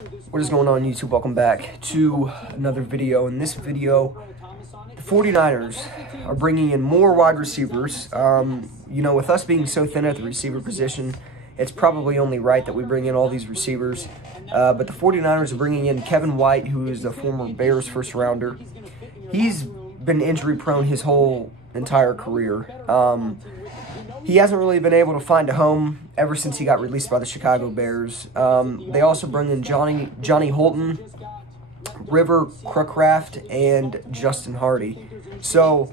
What is going on, YouTube? Welcome back to another video. In this video, the 49ers are bringing in more wide receivers. With us being so thin at the receiver position, it's probably only right that we bring in all these receivers. But the 49ers are bringing in Kevin White, who is the former Bears first rounder. He's been injury prone his whole entire career. He hasn't really been able to find a home ever since he got released by the Chicago Bears. They also bring in Johnny Holton, River Cracraft, and Justin Hardy. So,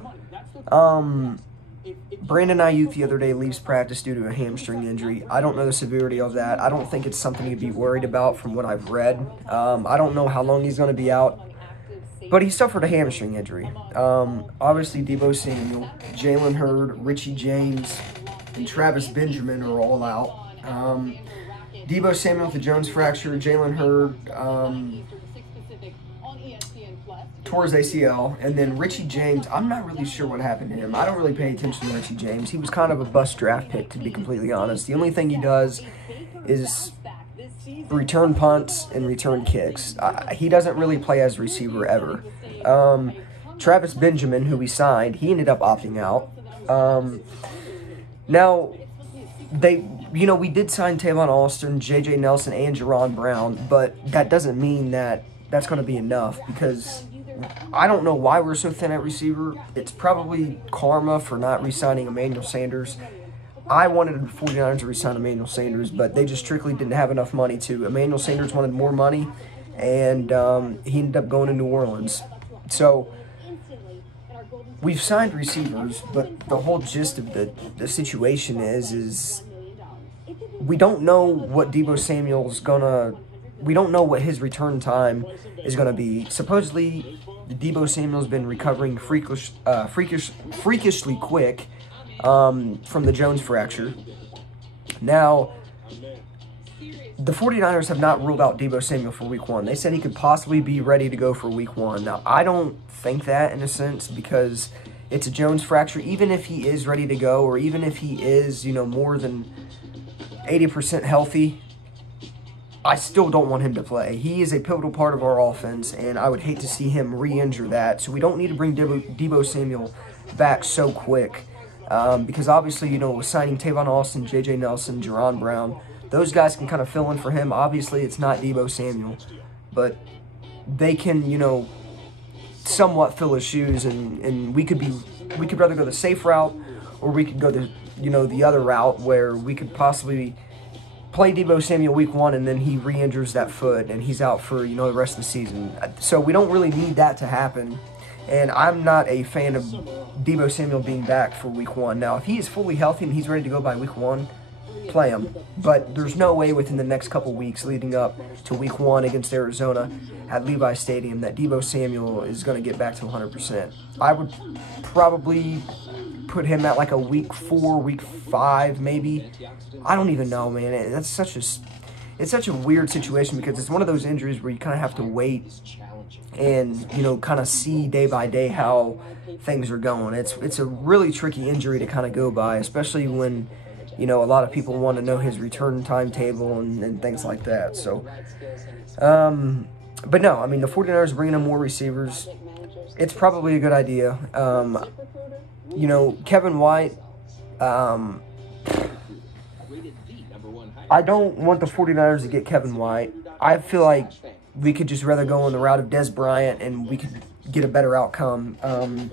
Brandon Aiyuk the other day leaves practice due to a hamstring injury. I don't know the severity of that. I don't think it's something to be worried about from what I've read. I don't know how long he's going to be out, but he suffered a hamstring injury. Obviously, Deebo Samuel, Jalen Hurd, Richie James, and Travis Benjamin are all out. Deebo Samuel with the Jones fracture, Jalen Hurd tore his ACL, and then Richie James, I'm not really sure what happened to him. I don't really pay attention to Richie James. He was kind of a bust draft pick, to be completely honest. The only thing he does is return punts and return kicks. He doesn't really play as a receiver ever. Travis Benjamin, who we signed, he ended up opting out. Now, we did sign Tavon Austin, J.J. Nelson, and Jerron Brown, but that doesn't mean that that's going to be enough, because I don't know why we're so thin at receiver. It's probably karma for not re-signing Emmanuel Sanders. I wanted the 49ers to re-sign Emmanuel Sanders, but they just strictly didn't have enough money to. Emmanuel Sanders wanted more money, and he ended up going to New Orleans. So we've signed receivers, but the whole gist of the situation is we don't know what Deebo Samuel's gonna. We don't know what his return time is gonna be. Supposedly, Deebo Samuel's been recovering freakishly quick from the Jones fracture. Now, the 49ers have not ruled out Deebo Samuel for Week 1. They said he could possibly be ready to go for Week 1. Now, I don't think that, in a sense, because it's a Jones fracture. Even if he is ready to go, or even if he is, more than 80% healthy, I still don't want him to play. He is a pivotal part of our offense, and I would hate to see him re-injure that. So we don't need to bring Deebo Samuel back so quick. Because obviously, with signing Tavon Austin, J.J. Nelson, Jerron Brown, those guys can kind of fill in for him. Obviously, it's not Deebo Samuel, but they can, somewhat fill his shoes, and we could rather go the safe route, or we could go the other route where we could possibly play Deebo Samuel Week 1, and then he re-injures that foot, and he's out for, the rest of the season. So we don't really need that to happen. And I'm not a fan of Deebo Samuel being back for Week 1. Now, if he is fully healthy and he's ready to go by Week 1, play him. But there's no way within the next couple weeks leading up to Week 1 against Arizona at Levi Stadium that Deebo Samuel is going to get back to 100%. I would probably put him at like a Week 4, Week 5 maybe. I don't even know, man. It's such a weird situation, because it's one of those injuries where you kind of have to wait and, kind of see day by day how things are going. It's a really tricky injury to kind of go by, especially when, a lot of people want to know his return timetable and things like that. So, but no, the 49ers are bringing in more receivers. It's probably a good idea. Kevin White, I don't want the 49ers to get Kevin White. I feel like we could just rather go on the route of Dez Bryant, and we could get a better outcome. And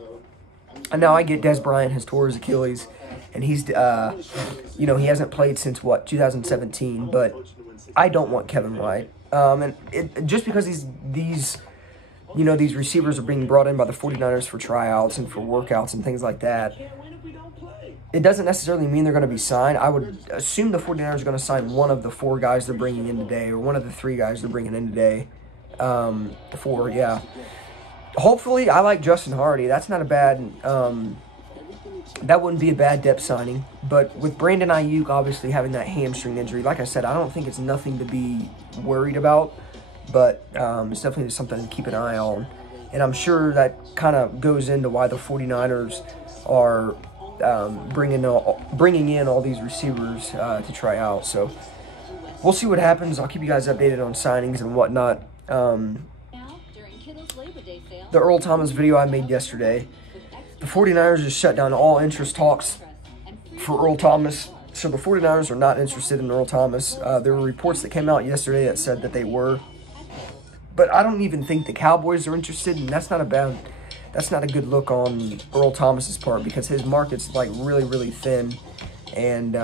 now I get Dez Bryant has tore his Achilles, and he's, he hasn't played since, 2017, but I don't want Kevin White. Just because these receivers are being brought in by the 49ers for tryouts and for workouts and things like that, it doesn't necessarily mean they're going to be signed. I would assume the 49ers are going to sign one of the 4 guys they're bringing in today, or one of the 3 guys they're bringing in today. 4, yeah. Hopefully, I like Justin Hardy. That's not a bad, that wouldn't be a bad depth signing. But with Brandon Aiyuk obviously having that hamstring injury, like I said, I don't think it's nothing to be worried about. But it's definitely something to keep an eye on. And I'm sure that kind of goes into why the 49ers are bringing in all these receivers to try out. So we'll see what happens. I'll keep you guys updated on signings and whatnot. The Earl Thomas video I made yesterday, the 49ers just shut down all interest talks for Earl Thomas. So the 49ers are not interested in Earl Thomas. There were reports that came out yesterday that said that they were. But I don't even think the Cowboys are interested, and that's not a good look on Earl Thomas's part, because his market's like really, really thin. And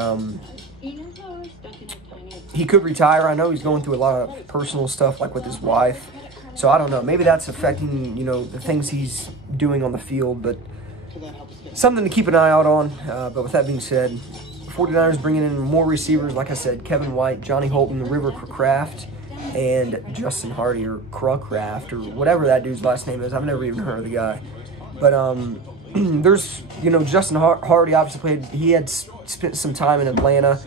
he could retire. I know he's going through a lot of personal stuff, like with his wife. So I don't know. Maybe that's affecting, the things he's doing on the field. But something to keep an eye out on. But with that being said, 49ers bringing in more receivers. Like I said, Kevin White, Johnny Holton, River Kraft, and Justin Hardy, or Crawcraft, or whatever that dude's last name is. I've never even heard of the guy. But there's, Justin Hardy obviously he had spent some time in Atlanta.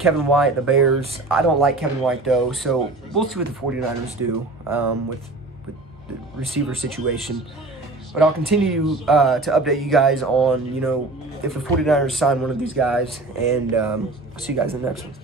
Kevin White, the Bears. I don't like Kevin White, though, so we'll see what the 49ers do with the receiver situation. But I'll continue to update you guys on, if the 49ers sign one of these guys, and I'll see you guys in the next one.